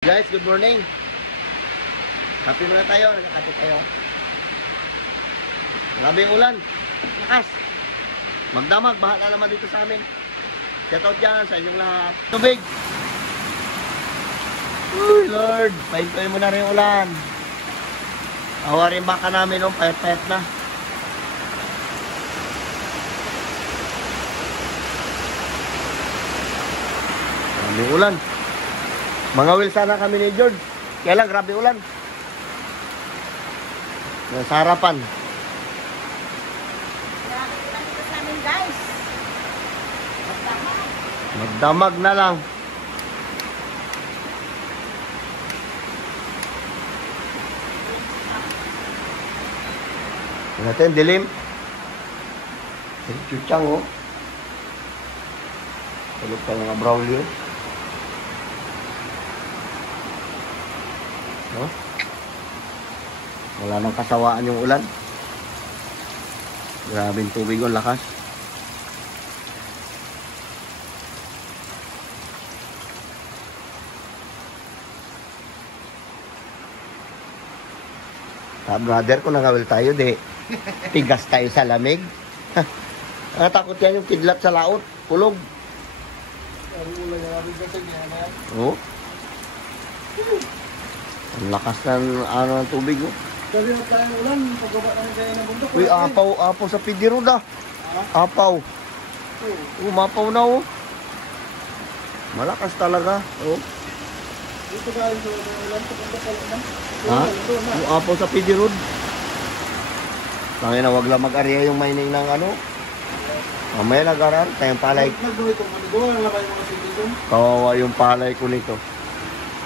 Guys, good morning. Kape muna tayo, nagkakape tayo. Grabe yung ulan. Lakas. Magdamag, baha na naman dito sa amin. Shout out dyan sa inyong lahat. Tubig. Uy, Lord. Pahintuin mo na rin yung ulan. Awa rin baka namin, oh, payat-payat na. Grabe yung ulan. Mga will sana kami ni George. Kaya lang, grabe ulan. Sa harapan. Grabe ulan dito sa amin, guys. Magdamag na lang. Tingnan natin, dilim. Chuchang, oh. Tulog ka mga Braulio. No? Wala nang kasawaan yung ulan. Grabing tubig yung lakas. Brother, kung nangawil tayo, tigas tayo sa lamig. Takot yan yung kidlat sa laot. Pulog. Oo. Ang lakas ng ng tubig, oh. Sabi mo tayo ulan, pagbaba namin kayo ng bundok. Uy, apaw sa Pidirod, ah. Apaw. Umapaw na, oh. Malakas talaga, oh. Dito ba yung ulan, pagbaba ka lang? Ha? Yung apaw sa Pidirod. Tangina, wag lang mag-area yung mining ng ano. Mamaya nag-aral, tayong palay. Nagduwi ko, manigawa na kayo mga sibigong. Kawawa yung palay ko nito.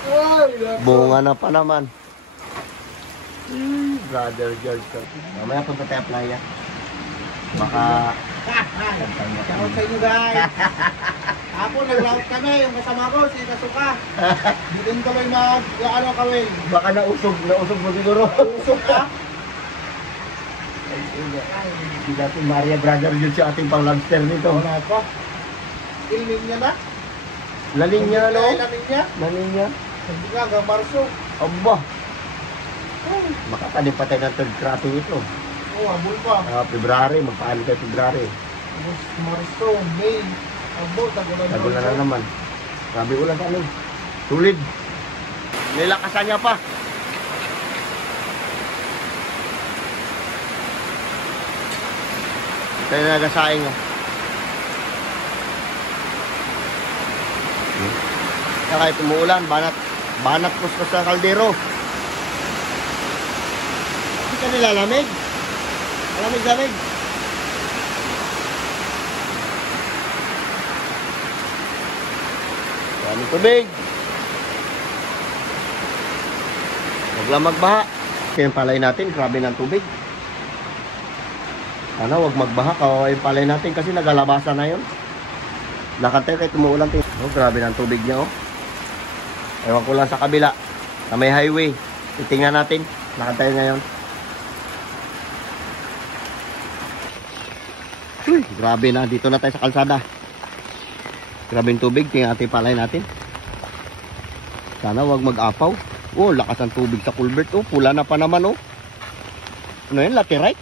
Ay, Bunga na pa naman. Brother George. Mamaya punta tayo playa. Baka... Shoutout sa inyo, guys. Apo, nag-route kami, yung kasama ko, si Kasuka. Di din tuloy ano kawin. Baka nausog mo siguro. Usok ka. Hindi natin Maria Brother George yung ating pang-lobster nito. Wala pa. Ilmin niya na. Laling niya, no? Ilmin niya. Laling niya. Hindi nga, hanggang Marso. Aba. Makatanim pa tayo ng third cropping ito. Oo, abol pa. February, magpaano tayo February. Marso, May. Abol, tagulan na. Tagulan na naman. Grabe ulan sa amin. Tulid. Nilakasan niya pa. Tayo na nagasaing, oh. Kahit umuulan, banat kuskus sa kaldero. Hindi ka nilalamig. Lamig-lamig. Maraming tubig. Huwag lang magbaha. Kaya yung palay natin, grabe ng tubig. Sana huwag magbaha. Kawawa yung palay natin kasi nagalabasan na yun. Lakad kahit umuulan. Oh, grabe ng tubig niya, oh. Ewan ko lang sa kabila. Sa may highway. Titingnan natin. Lakad tayo ngayon. Uy, grabe na. Dito na tayo sa kalsada. Grabe yung tubig. Tingnan natin palay natin. Sana wag mag-apaw. Oh, lakas ang tubig sa culvert. Oh, pula na pa naman, oh. Ano yun? Laterite?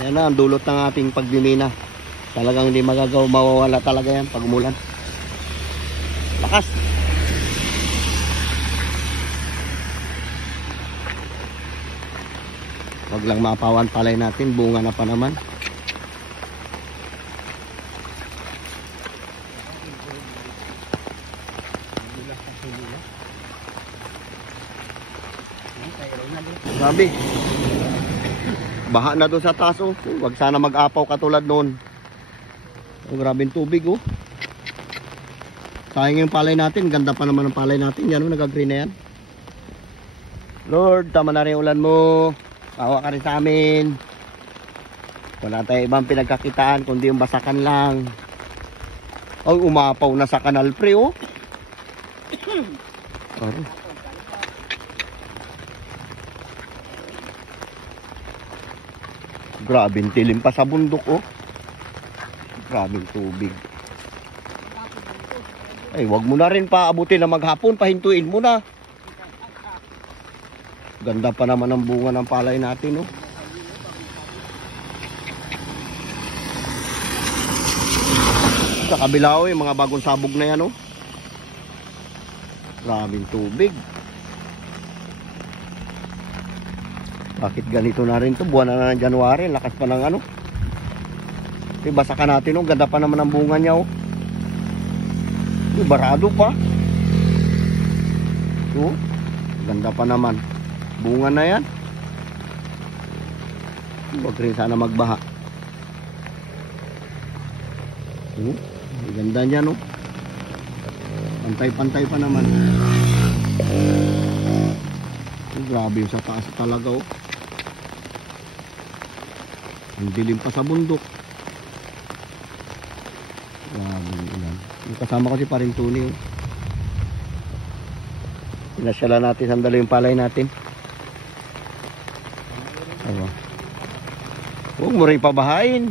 Yan na, ang dulot ng ating pagdimina. Talagang hindi mawawala talaga yan pag umulan. Lakas. Wag lang mapawan palay natin. Bunga na pa naman. Grabe. Baha na doon sa taas, oh. Wag sana mag-apaw katulad noon. Oh, grabing tubig, oh. Sayang yung palay natin. Ganda pa naman ang palay natin. Yan, oh, nag-green na yan. Lord, tama na rin ulan mo. Awa ka rin sa amin. Wala tayo ibang pinagkakitaan kundi yung basakan lang. Ay, umapaw na sa kanal, pre, oh. Grabing tilim pa sa bundok, oh. Grabing tubig. Ay, wag mo na rin pa abutin na maghapon, pahintuin mo na. Ganda pa naman ang bunga ng palay natin, oh. Sa kabila, oh, yung mga bagong sabog na yan, oh. Grabing tubig. Bakit ganito na rin to? Buwan na ng January, lakas pa ng ano. Basakan natin, oh. Ganda pa naman ang bunga niya, oh. Barado pa. Oh, ganda pa naman. Bunga na yan. Huwag rin sana magbaha. Oh, ganda niya, no? Pantay-pantay pa naman. Oh, grabe yung sa taas talaga, oh. Ang dilim pa sa bundok. Grabe yung ulan. Yung kasama ko si Paring Tuni, oh. Pinasyala natin sandali yung palay natin. Huwag mo rin pabahain.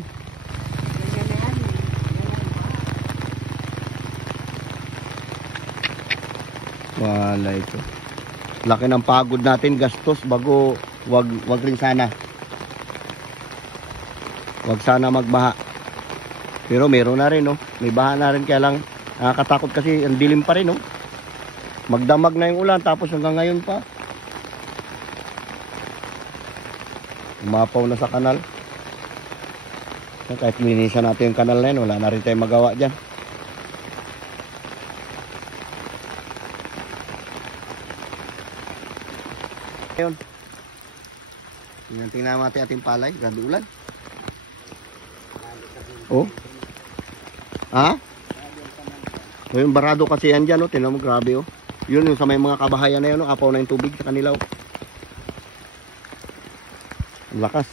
Wala ito. Laki ng pagod natin, gastos, bago wag rin sana. Wag sana magbaha. Pero meron na rin, no? May baha na rin, kaya lang nakakatakot kasi ang dilim pa rin, no? Magdamag na yung ulan tapos hanggang ngayon pa. Umapaw na sa kanal. Kahit minisa natin yung kanal na yun, wala na rin tayong magawa dyan. Ngayon, tingnan natin ating palay, grabe ulan. Oh. Ha? O yung barado kasi yan dyan, oh. Tingnan mo, grabe, oh. Yun yung sa may mga kabahayan na yun, oh. Apaw na yung tubig sa kanila, oh. Ang lakas.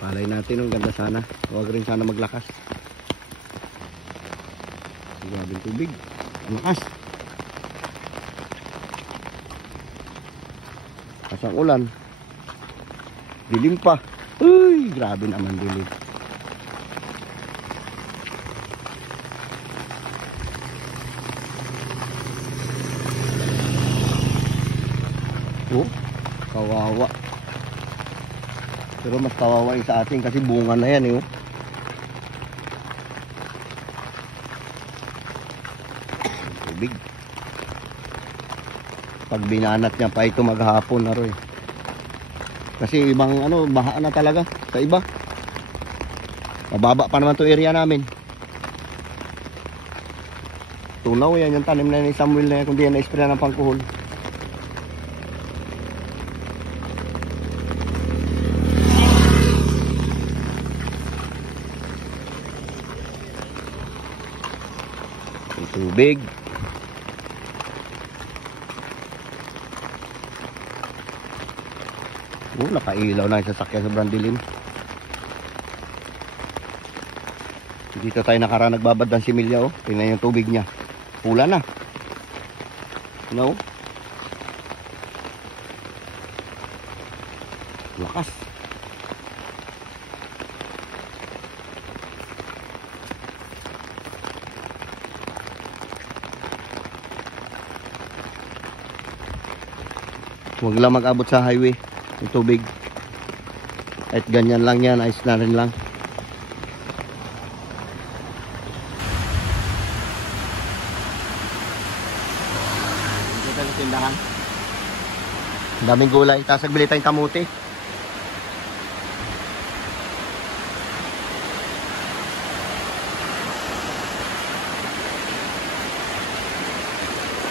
Palay natin, ang ganda sana. Huwag rin sana maglakas. Grabe yung tubig. Ang lakas. Kasang ulan. Dilim pa. Uy, grabe naman dilim. Oh, kawawa. Pero mas kawawa yung sa atin kasi bunga na yan, eh. Oh. Tubig. Pag binanat niya pa ito maghapon na rin. Kasi ibang ano, baha na talaga sa iba. Mababa pa naman 'tong area namin. Tunaw yan yung tanim na ni Samuel na yan, kundi yan na-spray ng pangkuhol. Tubig. Nakailaw na yung sasakyan sa Brandilim. Dito tayo nakaraan nagbabad ng similya, oh. Tingnan yung tubig niya. Pula na. No? Lakas. Huwag lang mag-abot sa highway yung tubig. Kahit ganyan lang yan, ayos na rin lang. Dito tayo sa tindahan. Ang daming gulay. Tapos nagbili tayong kamuti.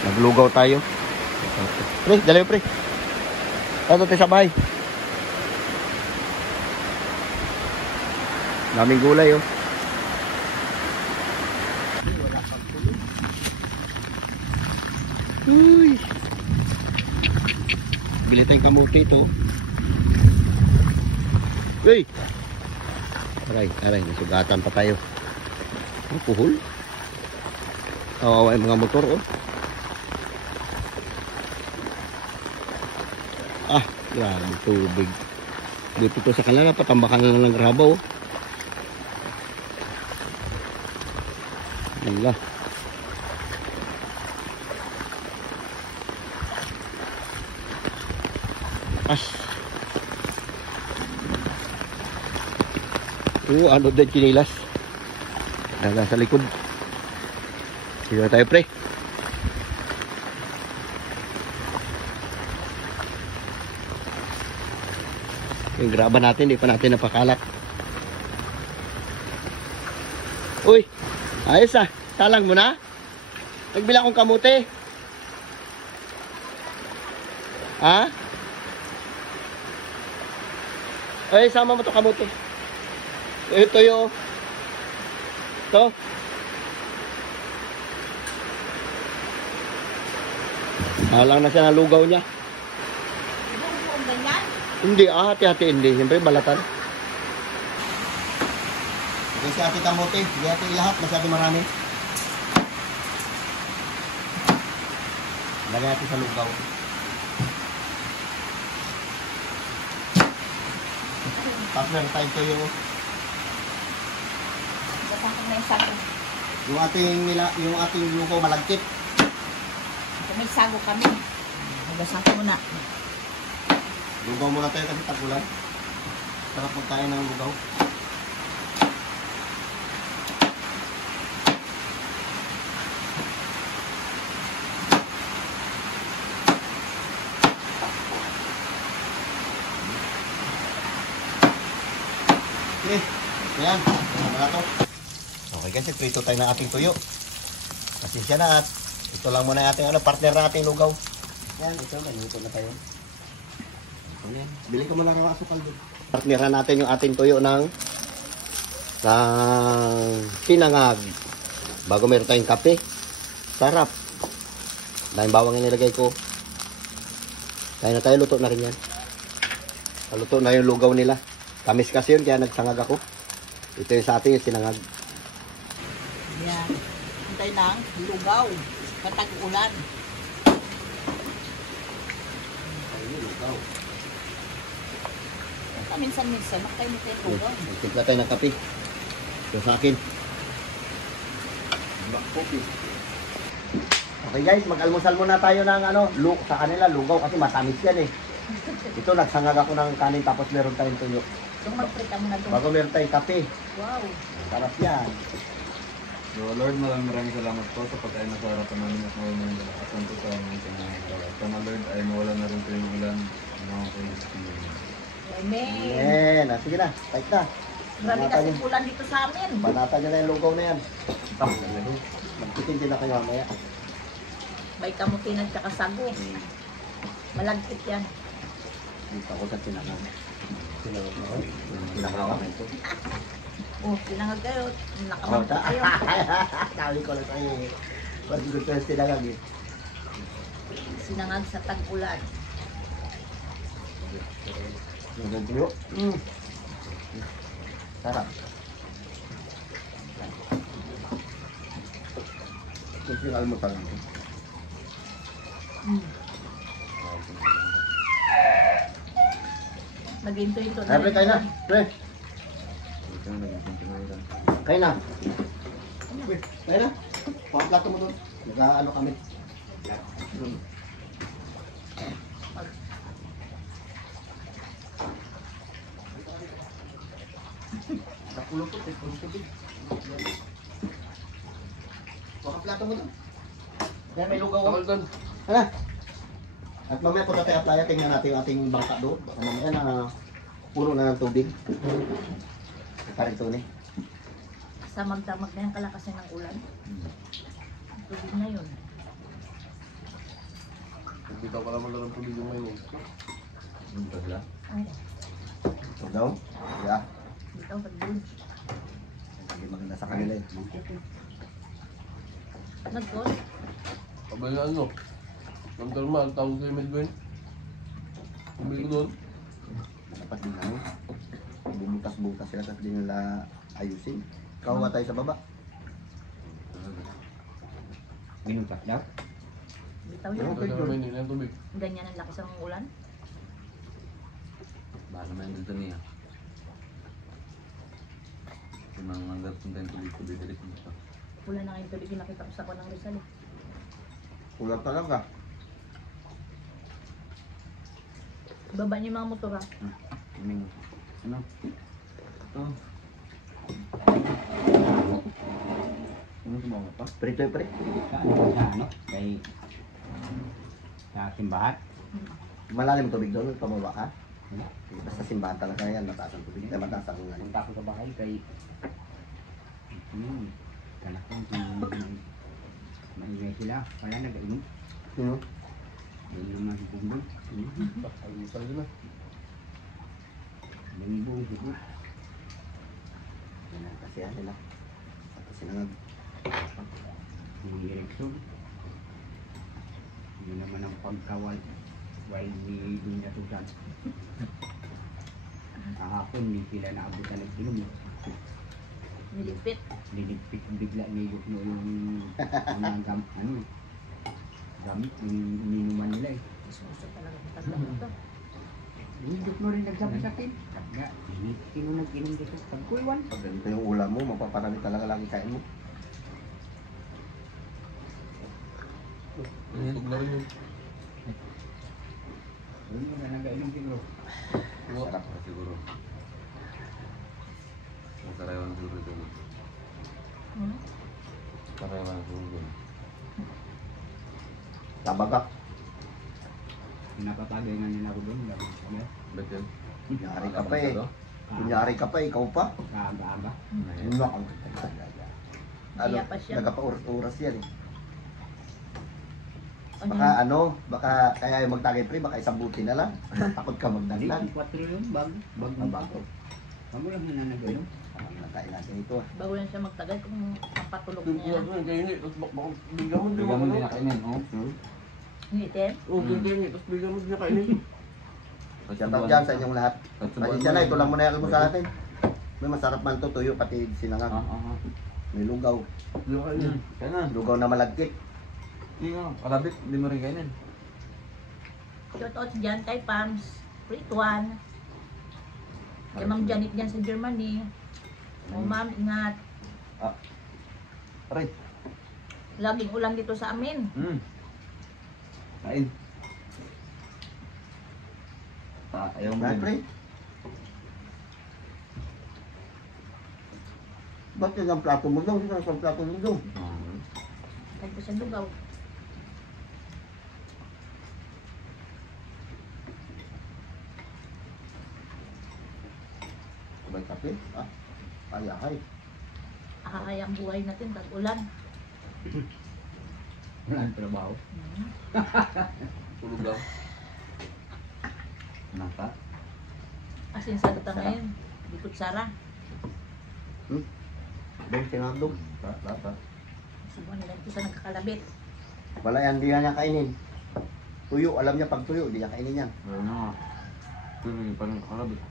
Naglugaw tayo. Pre, dalawa pre. Tato tayo sa bahay. Daming gulay, oh. Uy. Bili tayong kamuti ito. Uy. Aray, nasugatan pa tayo. Ang puhol. Kawawa yung mga motor, oh. Ah, grabe tubig. Dito to sa kanila, patambakan na lang ng grabaw. Wala. As. Ano din chinilas. Daga sa likod. Sige tayo pre. Yung graba natin, di pa natin napakalat. Uy, ayos ah. Salang mo na? Nagbila akong kamote. Ha? Ay, sama mo to kamote. Ito yo. Ito. Halang na siya ng lugaw niya. Buong ganyan. Hindi, hati-hati hindi. Siyempre, balatan. Okay, si ate kamote. Hindi ate lahat. Masyado marami. Lagay natin sa lugaw. Partner tayo ito Basta ko na yung sago. yung ating lugaw malagkit. Kung may sago kami. Basta ko na. Lugaw muna tayo kasi tagulan. Sarap magkain ng lugaw. Okay, ayan. Ano na to? Okay guys, prito tayo ng ating tuyo. Pasensya na at ito lang muna yung ating partner na ating lugaw. Yan, ito, manuto na tayo. Ayan, bili ko muna ng asukal doon. Partneran natin yung ating tuyo ng sinangag. Bago meron tayong kape. Sarap. Dahil bawang yung nilagay ko. Kaya na tayo, luto na rin yan. Luto na yung lugaw nila. Tamis kasi yun, kaya nagsangag ako. Ito yung sa ating yung sinangag. Yan. Hintay ng lugaw. Patag-ulan. Ayun, lugaw. Minsan-minsan, makay mo tayo lugaw. Magtimpla tayo ng kape. Ito sa akin. Black coffee. Okay guys, mag-almusal muna tayo ng sa kanila, lugaw kasi matamis yan eh. Ito, nagsangag ako ng kanin tapos meron tayong tuyo. So, magprita mo na ito. Bago meron tayong kape. Wow. Sarap yan. So Lord, maraming salamat po sa pagkain na sa harapan namin at maraming nalakasan po sa aming pangangalawa. At sana Lord ay mawala na rin po yung ulan ng mga Pilipinas. Amen. Ayan. Sige na, kahit na. Marami kasi ulan dito sa amin. Banata nyo na yung lugaw na yan. Magtitin din na kayo mamaya. May kamutin at saka sago. Malagkit yan. Dito ako sa tinangan. Tinangan na ako. Tinangan ito. Oh, pinangag kayo. Nakamangka kayo. Sabi ko lang sa'yo eh. Mas gusto yung tinangan eh. Sinangag sa tag-ulan. Yung tuyo. Sarap. Ito yung almusal natin. Nag-into-into Ay, pre, kain na. Pre, Ito na nagsisimula lang. kain na. Pre, kain na. Pakaplato mo doon. Nag-ano kami. Kapulo po, pulo tubig. Pakaplato mo doon. Kaya may lugaw. Tawal doon. Hala. At mamaya kung tayo playa, tingnan natin yung ating bangka doon. Baka mamaya na puno na ng tubig. Karito ni. Sa magdamag na yung kalakasan ng ulan. Tubig na yun. Nagbitaw ka naman lang ng tubig yung ngayon. Ang tagla. Ay, So daw? Yeah. dito pag-good. Hindi maganda sa kanila eh. Nag-good. Abay na ano? Ang normal, tawag kayo Medwin. Tubig ko doon. Dapat din ano. Bumutas-butas sila kasi di nila ayusin. Kawa tayo sa baba. Minutas na? Bitaw Ano? yun. Kaya naman hindi na yung tubig. Ganyan ang lakas ng ulan. Bahala mo yung dito niya. Kasi mga manggap kung tayo tubig-tubig dito. Wala na ngayon tubig yung nakita ko sa ko ng Rizal. Kulang talaga. Baba niyo yung mga motor ha. Ano? Ito. Ano sumawa pa? Prito pre. Sa ano? Sa simbahan. Malalim tubig doon, pababa ka. Basta simbahan talaga yan, mataas ang tubig. Mataas ang ano. Punta ko sa bahay kay kanak ko maingay sila. Wala nag-inom. Sino? Ayun naman si Bumbong. Ayusan nila. Lumibong sigo. Yan ang kasiyahan nila. Tapos sinangag. Yung direksyon. Yun naman ang pagkawal. While ni Dunya Tusan. Kahapon hindi sila naabutan ng inom. Nilipit. Linipit bigla ni Yukno yung mga gamit yung ininuman nila eh. Gusto talaga mataglan ito. Yung Yukno rin nagsabi sa akin. Nga, sino nag-inom dito? Pagkuiwan. Pag ganito yung ulam mo, mapaparami talaga lagi kain mo. Huwag na rin yun. Yun yung nag-inom siguro. Sarap. Siguro. Masarayawan siguro ito. Hmm? Masarayawan siguro ito. Tabagak. Pinapatagay nga nila ako doon. Ba't yan? Kunyari ka pa eh. Kunyari ka pa, ikaw pa. Kaaga-aga. Ano ang ano, Kaya pa siya. nagkapa-oras yan eh. Ano Baka yun? baka kaya yung magtagay pre, baka isang buti na lang. Takot ka Hindi, magdagdag. 4 yun. Bago. Ang bago. Kamu lang na nag-inom. Ang nakain natin ito ah. Bago yan siya magtagal kung papatulog niya. Bigyan mo din na kainin, oh. Ngitin? Shout out dyan sa inyong lahat. Pasensya na, ito lang muna yung almusal natin. May masarap man to, tuyo, pati sinangag. May lugaw. Kaya na. Lugaw na malagkit. Hindi nga. Kalabit, hindi mo rin kainin. Shoutout dyan kay Pams. Rituan. Kay Ma'am Janet dyan sa Germany. O ma'am, ingat. Aray, Laging ulan dito sa amin. Kain. ayaw mo pre. Ba't yun ang plato mo daw? Sino ang plato mo daw? Kahit po sa lugaw. Sabay kape? Ayahay. Akakaya ang buhay natin pag ulan. Wala ang trabaho. Tulog lang. Naka. Asin sa luta ngayon. Bikot Sara. Dog, sinangag dog. Lata. Subuhan nila ito sa nagkakalabit. Wala yan, di niya kainin. Tuyo, alam niya pag tuyo, di niya kainin yan. Ano nga. Tulog, parang kalabit.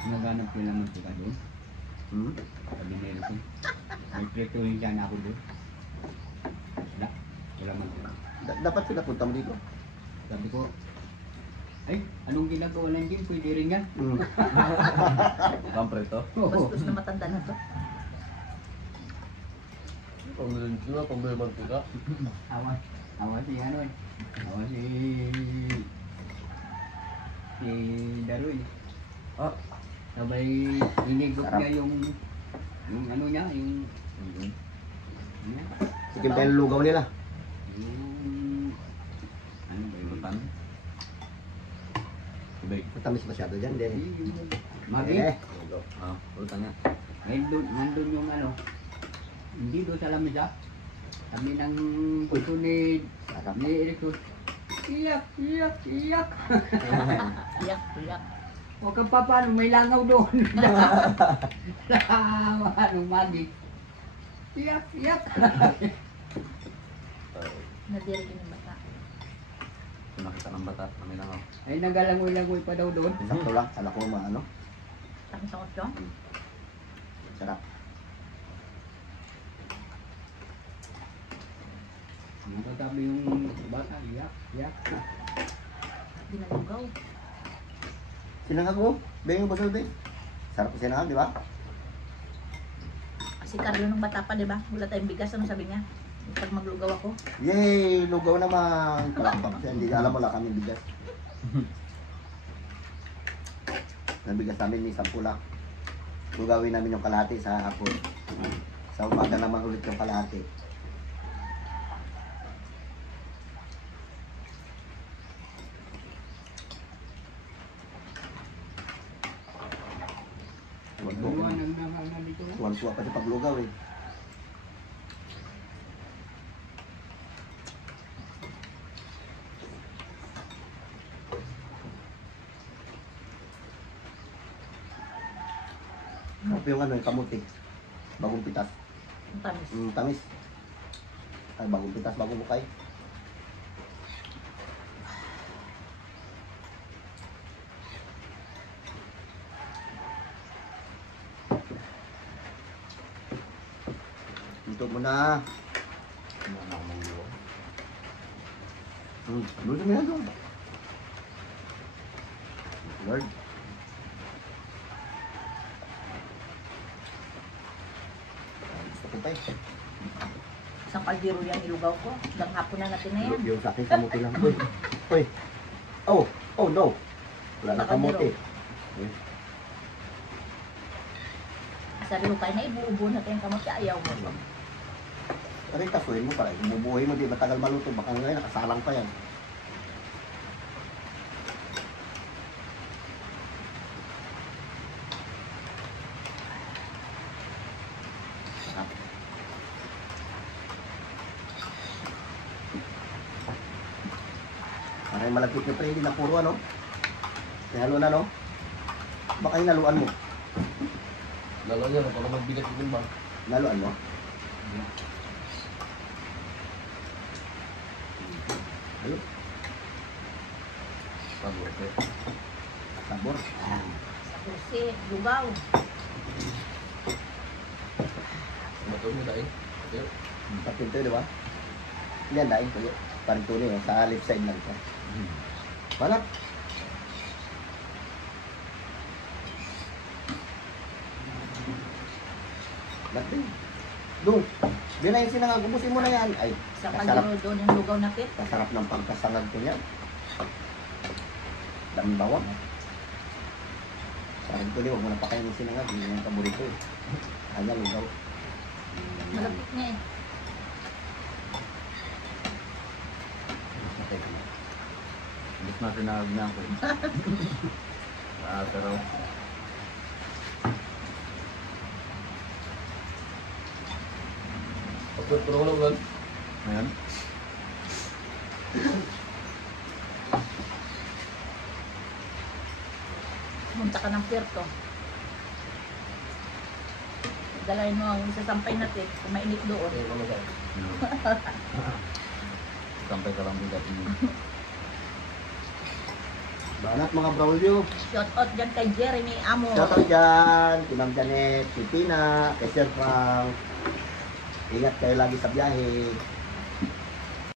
Naganap ko naman sila doon. Hmm? Sabi ni Elson. May pretuhin dyan ako doon. Wala. Wala man sila. Dapat sila punta mo dito. Sabi ko, ay, anong ginagawa ng gym? Pwede rin yan. Kampre to. Bastos na matanda na to. Pambilin sila, pambilin kita. Awa si ano eh. Awa si Daroy. Ah. Sabay inigop Sarap. niya yung ano niya, yung Sige tayo yung lugaw nila. yung ano ba yun? Lutan. Tubig. Matamis masyado dyan, hindi. Magi, Lugaw. Lutan niya. nandun yung ano, hindi doon sa lamesa. Kami ng puso ni Sarap. Ericus. Iyak, iyak, iyak. Iyak, iyak. O kang paano, may langaw doon. Ano, Magi. Iyak, iyak. Nadirigin ng bata. Kung nakita ng bata, kami lang ako. Ay, nagalangoy-langoy pa daw doon. Sakto lang, anak ko maano. Tapos ako ito. Sarap. Nakatabi yung bata, iyak, iyak. Di na lugaw. Sinangag mo. Bengong basol din. Sarap yung sinangag, di ba? Si Carlo nung bata pa, di ba? Wala tayong bigas, ano sabi niya? Pag maglugaw ako. Yay! Lugaw naman. Palakpak siya. Hindi alam mo lang kami bigas. Ang bigas namin ni 10 lang. Lugawin namin yung kalahati sa hapon. Sa umaga naman ulit yung kalahati. Liwanag na dito. Tuwan-tuwa pa sa paglugaw eh. Sarap yung ano, yung kamuti. Bagong pitas. Ang tamis. Tamis. Ay, bagong pitas, bagong bukay. Ito mo na. Doon mo na doon. Lord. Gusto ko pa eh. Isang kaldero yan nilugaw ko. Hanggang hapon na natin na yan. Yung sa akin kamuti lang. Uy. Uy. Oh. Oh no. Wala na kamuti. Sabi ko kayo na ibuubo na tayong kamote. Ayaw mo. Pero yung kasuhin mo para bumubuhay mo, di matagal maluto. Baka ngayon nakasalang pa yan. Parang malagkit nyo pa rin, hindi na puro ano. Nihalo na no? Baka hinaluan mo. Lalo niya, para magbigat din ba? Hinaluan mo? Ayun, Sabor, eh. sabor. Sa kursi, lugaw. Matulog mo dahil. Tapin to, di ba? Hindi yan dahil tuyo. Parang tuloy, sa left side lang ito. Wala. Latin. Doon. Di na yung sinangag. Ubusin mo na yan. Ay, Isang kasarap. kaldero doon yung lugaw natin. Kasarap ng pagkasangag ko niyan. Daming bawang. Parang tuloy, huwag mo na pakain yung sinangag. Yun yung paborito eh. Kanya, lugaw. Malapit niya eh. Imbis na sinahag niya ako. Pero Puro lang lang. ayan. Punta ka ng Puerto. Dalayin mo ang isasampay natin. Kung mainit doon. Sampay ka lang bigat mo. Banat mga braulyo. Shout out dyan kay Jeremy Amo. Shoutout dyan. Kay Ma'am Janet, kay Tina, kay Sir Frank. Ingat kayo lagi sa biyahe.